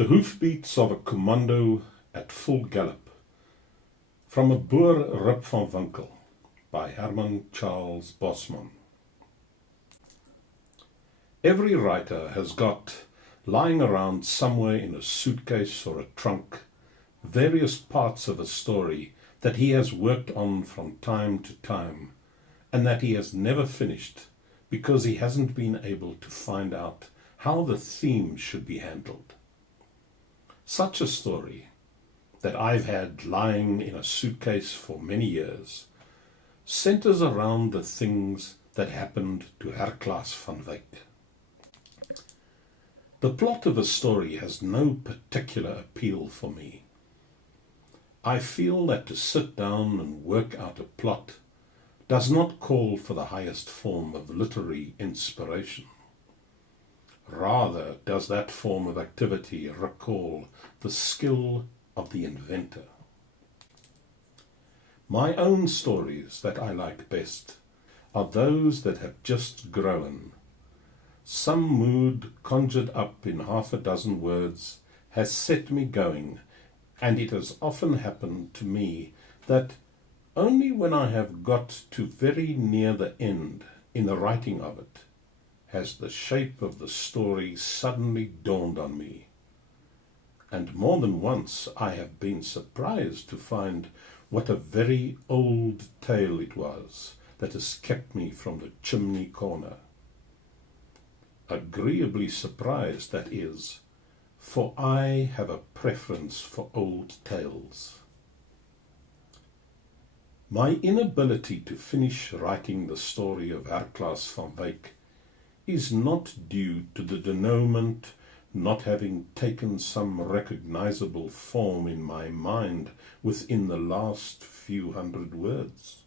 The hoof-beats of a commando at full gallop, from a Boer rip van Winkel, by Herman Bosman. Every writer has got, lying around somewhere in a suitcase or a trunk, various parts of a story that he has worked on from time to time, and that he has never finished because he hasn't been able to find out how the theme should be handled. Such a story that I've had lying in a suitcase for many years centers around the things that happened to Herman van Wyk. The plot of a story has no particular appeal for me. I feel that to sit down and work out a plot does not call for the highest form of literary inspiration. Rather does that form of activity recall the skill of the inventor. My own stories that I like best are those that have just grown. Some mood conjured up in half a dozen words has set me going, and it has often happened to me that only when I have got to very near the end in the writing of it has the shape of the story suddenly dawned on me. And more than once I have been surprised to find what a very old tale it was that has kept me from the chimney corner. Agreeably surprised, that is, for I have a preference for old tales. My inability to finish writing the story of Herman van Wyk is not due to the denouement not having taken some recognizable form in my mind within the last few hundred words.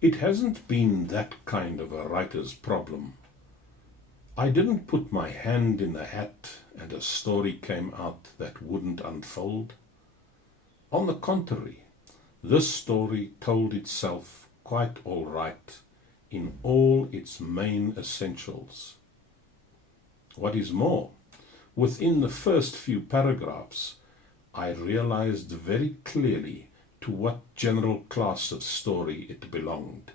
It hasn't been that kind of a writer's problem. I didn't put my hand in the hat and a story came out that wouldn't unfold. On the contrary, this story told itself quite all right in all its main essentials. What is more, within the first few paragraphs, I realized very clearly to what general class of story it belonged.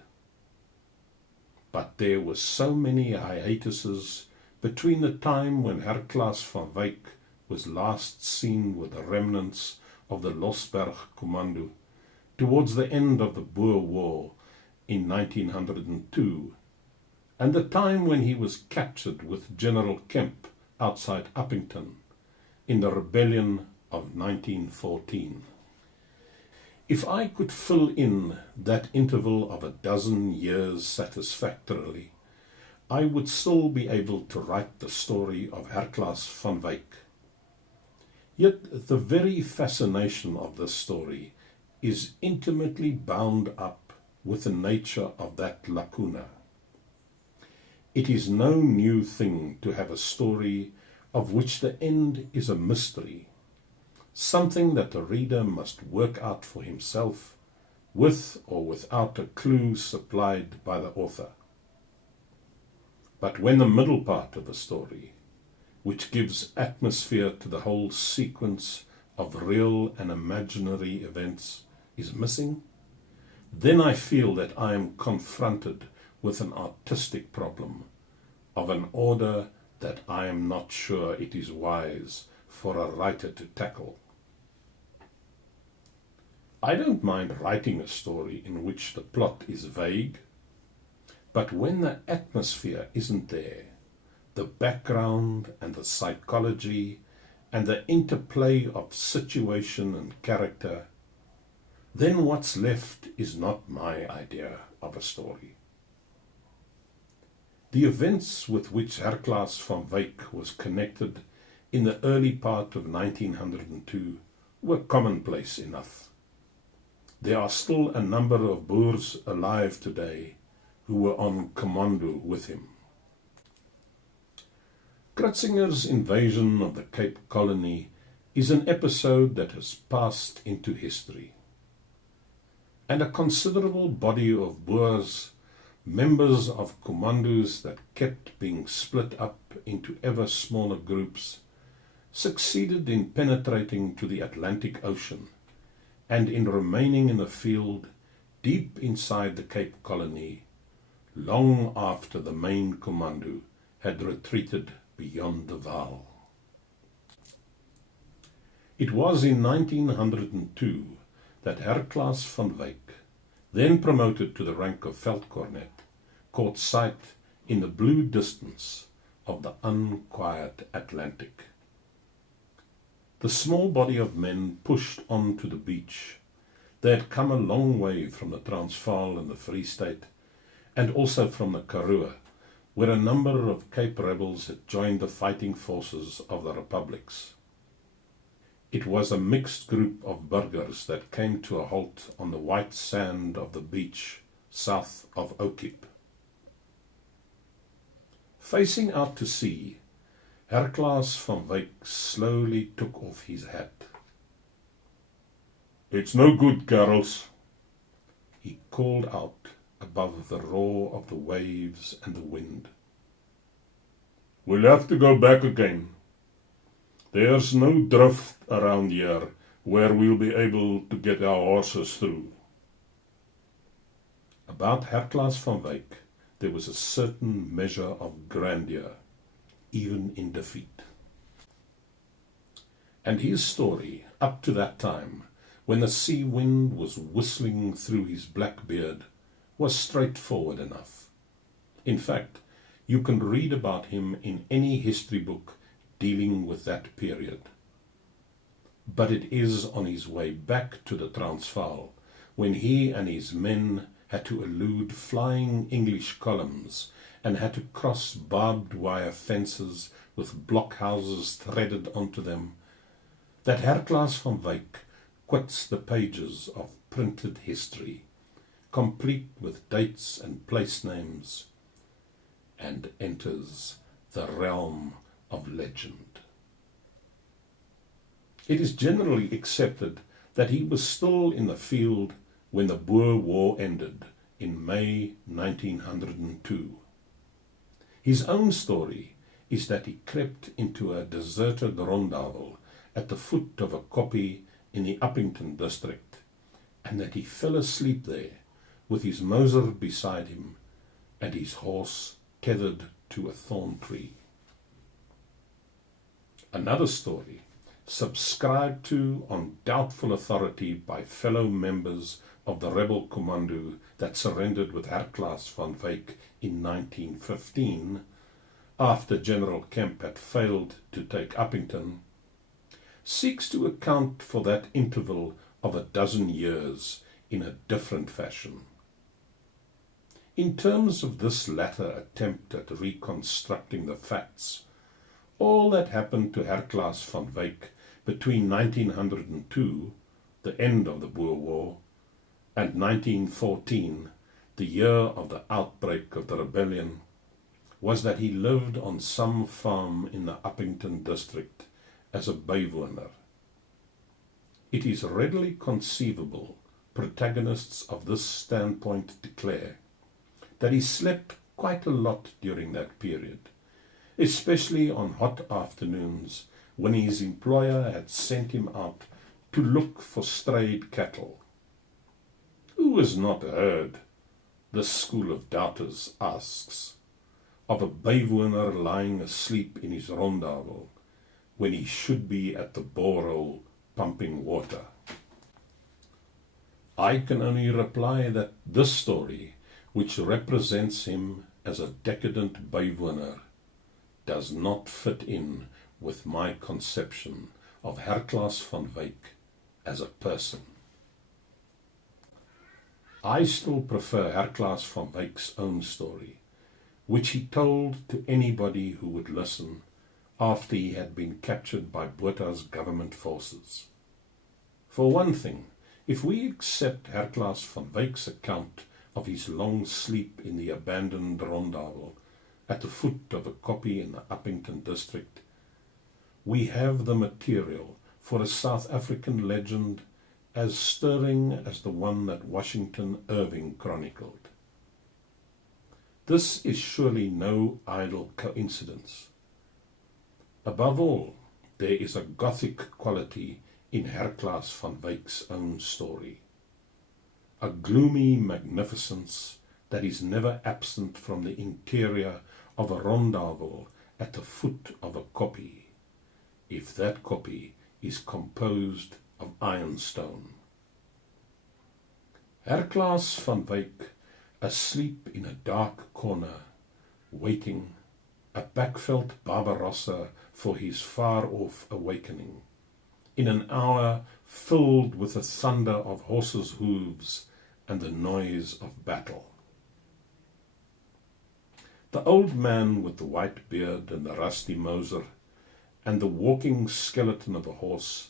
But there were so many hiatuses between the time when Herman van Wyk was last seen with the remnants of the Losberg Commando towards the end of the Boer War in 1902, and the time when he was captured with General Kemp outside Uppington in the rebellion of 1914. If I could fill in that interval of a dozen years satisfactorily, I would still be able to write the story of Herman van Wyk. Yet the very fascination of this story is intimately bound up with the nature of that lacuna. It is no new thing to have a story of which the end is a mystery, something that the reader must work out for himself, with or without a clue supplied by the author. But when the middle part of the story, which gives atmosphere to the whole sequence of real and imaginary events, is missing, then I feel that I am confronted with an artistic problem of an order that I am not sure it is wise for a writer to tackle. I don't mind writing a story in which the plot is vague, but when the atmosphere isn't there, the background and the psychology and the interplay of situation and character, then what's left is not my idea of a story. The events with which Herman van Wyk was connected in the early part of 1902 were commonplace enough. There are still a number of Boers alive today who were on Commando with him. Kritzinger's invasion of the Cape Colony is an episode that has passed into history, and a considerable body of Boers members of commandos that kept being split up into ever smaller groups succeeded in penetrating to the Atlantic Ocean and in remaining in the field deep inside the Cape Colony long after the main commando had retreated beyond the Vaal. It was in 1902 that Herklaas van Wyk, then promoted to the rank of Veldkornet, caught sight in the blue distance of the unquiet Atlantic. The small body of men pushed on to the beach. They had come a long way from the Transvaal and the Free State, and also from the Karoo, where a number of Cape rebels had joined the fighting forces of the republics. It was a mixed group of burghers that came to a halt on the white sand of the beach south of Oukiep. Facing out to sea, Herklaas van Wyk slowly took off his hat. "It's no good, girls," he called out above the roar of the waves and the wind. "We'll have to go back again. There's no drift around here where we'll be able to get our horses through." About Herklaas van Wyk there was a certain measure of grandeur, even in defeat. And his story, up to that time, when the sea wind was whistling through his black beard, was straightforward enough. In fact, you can read about him in any history book dealing with that period. But it is on his way back to the Transvaal, when he and his men had to elude flying English columns and had to cross barbed wire fences with blockhouses threaded onto them, that Herklaas van Wyk quits the pages of printed history, complete with dates and place names, and enters the realm of legend. It is generally accepted that he was still in the field when the Boer War ended in May 1902. His own story is that he crept into a deserted rondavel at the foot of a koppie in the Uppington district, and that he fell asleep there with his Moser beside him and his horse tethered to a thorn tree. Another story, subscribed to on doubtful authority by fellow members of the rebel commando that surrendered with Herklaas van Wyk in 1915, after General Kemp had failed to take Uppington, seeks to account for that interval of a dozen years in a different fashion. In terms of this latter attempt at reconstructing the facts, all that happened to Herklaas van Wyk between 1902, the end of the Boer War, and 1914, the year of the outbreak of the rebellion, was that he lived on some farm in the Uppington district as a bywoner. It is readily conceivable, protagonists of this standpoint declare, that he slept quite a lot during that period, especially on hot afternoons when his employer had sent him out to look for strayed cattle. Who has not heard, this school of doubters asks, of a bywoner lying asleep in his rondavel when he should be at the borehole pumping water? I can only reply that this story, which represents him as a decadent bywoner, does not fit in with my conception of Herklaas van Wyk as a person. I still prefer Herklaas van Wyk's own story, which he told to anybody who would listen after he had been captured by Botha's government forces. For one thing, if we accept Herklaas van Wyk's account of his long sleep in the abandoned rondavel at the foot of a koppie in the Uppington district, we have the material for a South African legend as stirring as the one that Washington Irving chronicled. This is surely no idle coincidence. Above all, there is a Gothic quality in Herklaas van Wyck's own story. A gloomy magnificence that is never absent from the interior of a rondavel at the foot of a koppie, if that koppie is composed of ironstone. Herklaas van Wyk, asleep in a dark corner, waiting, a backveld Barbarossa for his far-off awakening, in an hour filled with the thunder of horses' hooves and the noise of battle. The old man with the white beard and the rusty Moser, and the walking skeleton of a horse,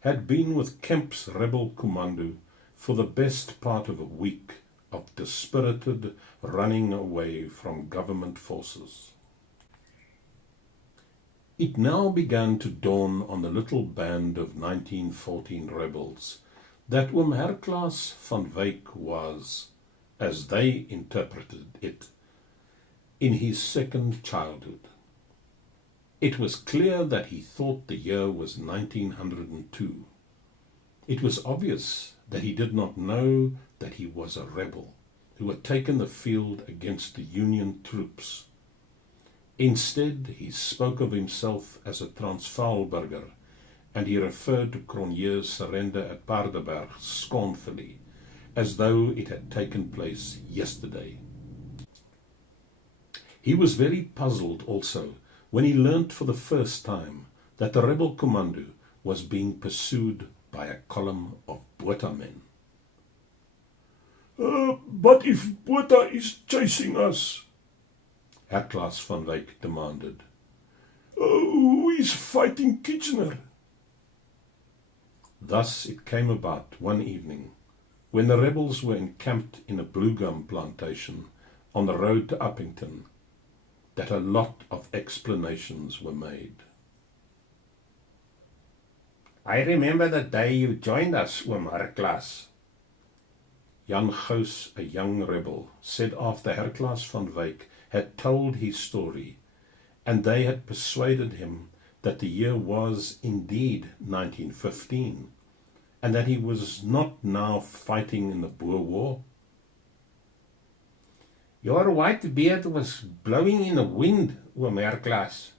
had been with Kemp's rebel commando for the best part of a week of dispirited running away from government forces. It now began to dawn on the little band of 1914 rebels that Oom Herklaas van Wyk was, as they interpreted it, in his second childhood. It was clear that he thought the year was 1902. It was obvious that he did not know that he was a rebel who had taken the field against the Union troops. Instead, he spoke of himself as a Transvaal burger, and he referred to Cronje's surrender at Paardeberg scornfully, as though it had taken place yesterday. He was very puzzled also when he learnt for the first time that the rebel commando was being pursued by a column of Botha men. But if Botha is chasing us, Herklaas van Wyk demanded, who is fighting Kitchener? Thus it came about one evening, when the rebels were encamped in a blue gum plantation on the road to Uppington, that a lot of explanations were made. I remember the day you joined us, Oom Herklaas. Jan Gous, a young rebel, said after Herklaas van Wyk had told his story, and they had persuaded him that the year was indeed 1915, and that he was not now fighting in the Boer War. Your white beard was blowing in the wind, Oom Herklaas,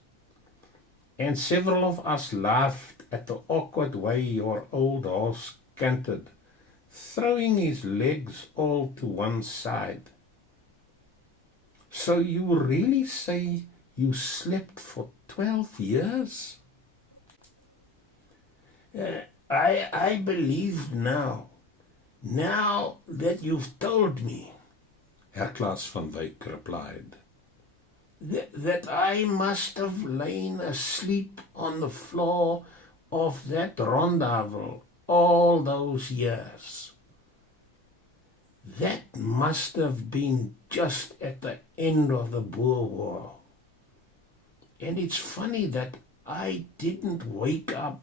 and several of us laughed at the awkward way your old horse cantered, throwing his legs all to one side. So you really say you slept for 12 years? I believe now that you've told me, Herklaas van Wyk replied, that I must have lain asleep on the floor of that rondavel all those years. That must have been just at the end of the Boer War. And it's funny that I didn't wake up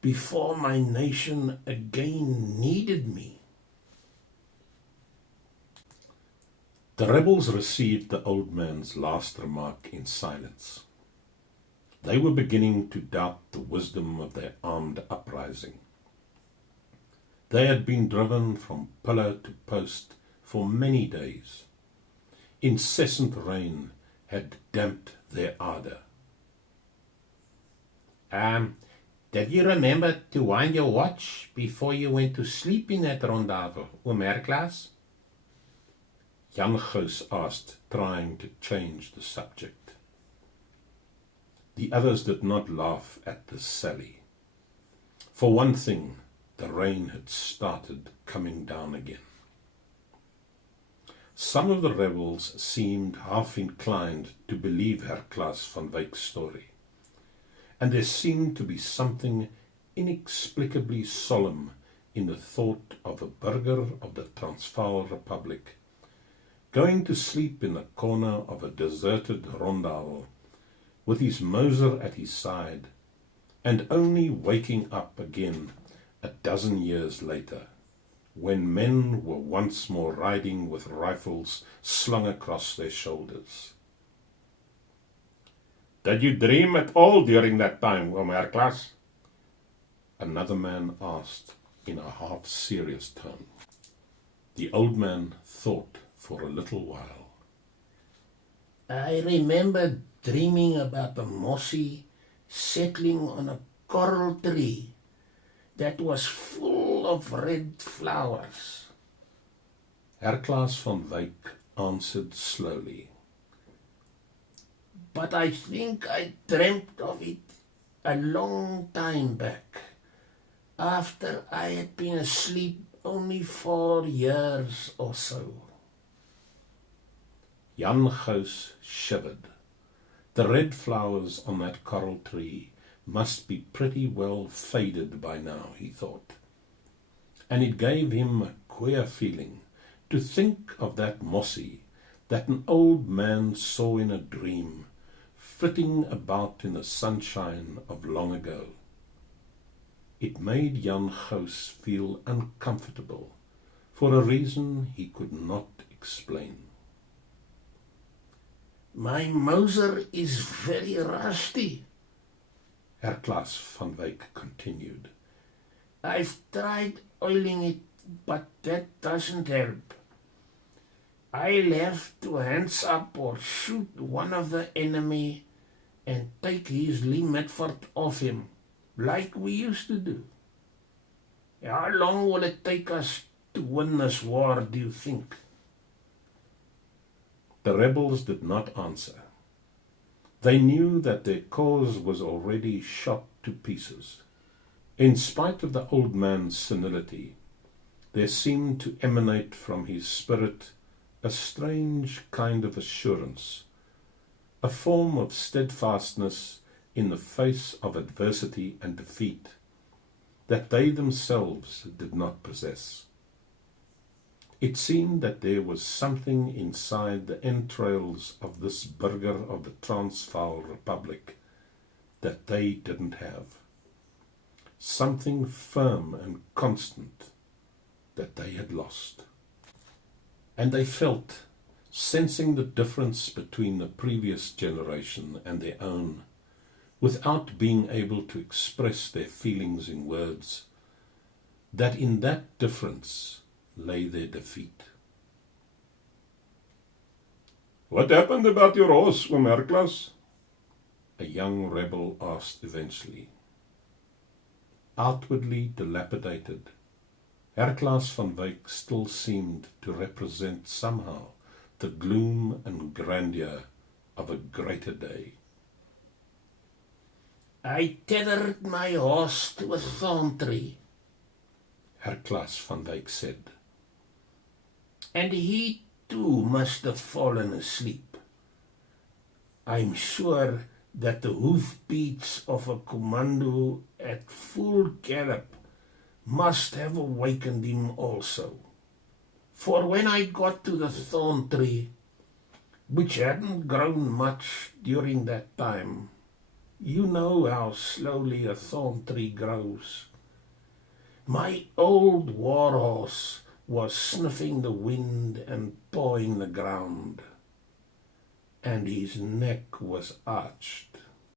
before my nation again needed me. The rebels received the old man's last remark in silence. They were beginning to doubt the wisdom of their armed uprising. They had been driven from pillar to post for many days. Incessant rain had damped their ardor. Did you remember to wind your watch before you went to sleep in that rondavel, Oom Herklaas? Jan Gous asked, trying to change the subject. The others did not laugh at this sally. For one thing, the rain had started coming down again. Some of the rebels seemed half inclined to believe Herklaas van Wyk's story, and there seemed to be something inexplicably solemn in the thought of a burgher of the Transvaal Republic going to sleep in the corner of a deserted rondavel with his Moser at his side, and only waking up again a dozen years later, when men were once more riding with rifles slung across their shoulders. "Did you dream at all during that time, Herman?" another man asked in a half-serious tone. The old man thought for a little while. I remember dreaming about a mossie settling on a coral tree that was full of red flowers. Herman van Wyk answered slowly. But I think I dreamt of it a long time back, after I had been asleep only 4 years or so. Jan Gous shivered. The red flowers on that coral tree must be pretty well faded by now, he thought. And it gave him a queer feeling to think of that mossie that an old man saw in a dream, flitting about in the sunshine of long ago. It made Jan Gous feel uncomfortable for a reason he could not explain. My Moser is very rusty, Herman van Wyk continued. I've tried oiling it, but that doesn't help. I'll have to hands up or shoot one of the enemy and take his limit off him, like we used to do. How long will it take us to win this war, do you think? The rebels did not answer. They knew that their cause was already shot to pieces. In spite of the old man's senility, there seemed to emanate from his spirit a strange kind of assurance, a form of steadfastness in the face of adversity and defeat that they themselves did not possess. It seemed that there was something inside the entrails of this burgher of the Transvaal Republic that they didn't have. Something firm and constant that they had lost. And they felt, sensing the difference between the previous generation and their own, without being able to express their feelings in words, that in that difference lay their defeat. "What happened about your horse, Herman?" a young rebel asked eventually. Outwardly dilapidated, Herman van Wyk still seemed to represent somehow the gloom and grandeur of a greater day. I tethered my horse to a thorn tree, Herman van Wyk said. and he too must have fallen asleep. I'm sure that the hoof-beats of a Commando at full gallop must have awakened him also. For when I got to the thorn tree, which hadn't grown much during that time, you know how slowly a thorn tree grows, my old war horse was sniffing the wind and pawing the ground, and his neck was arched.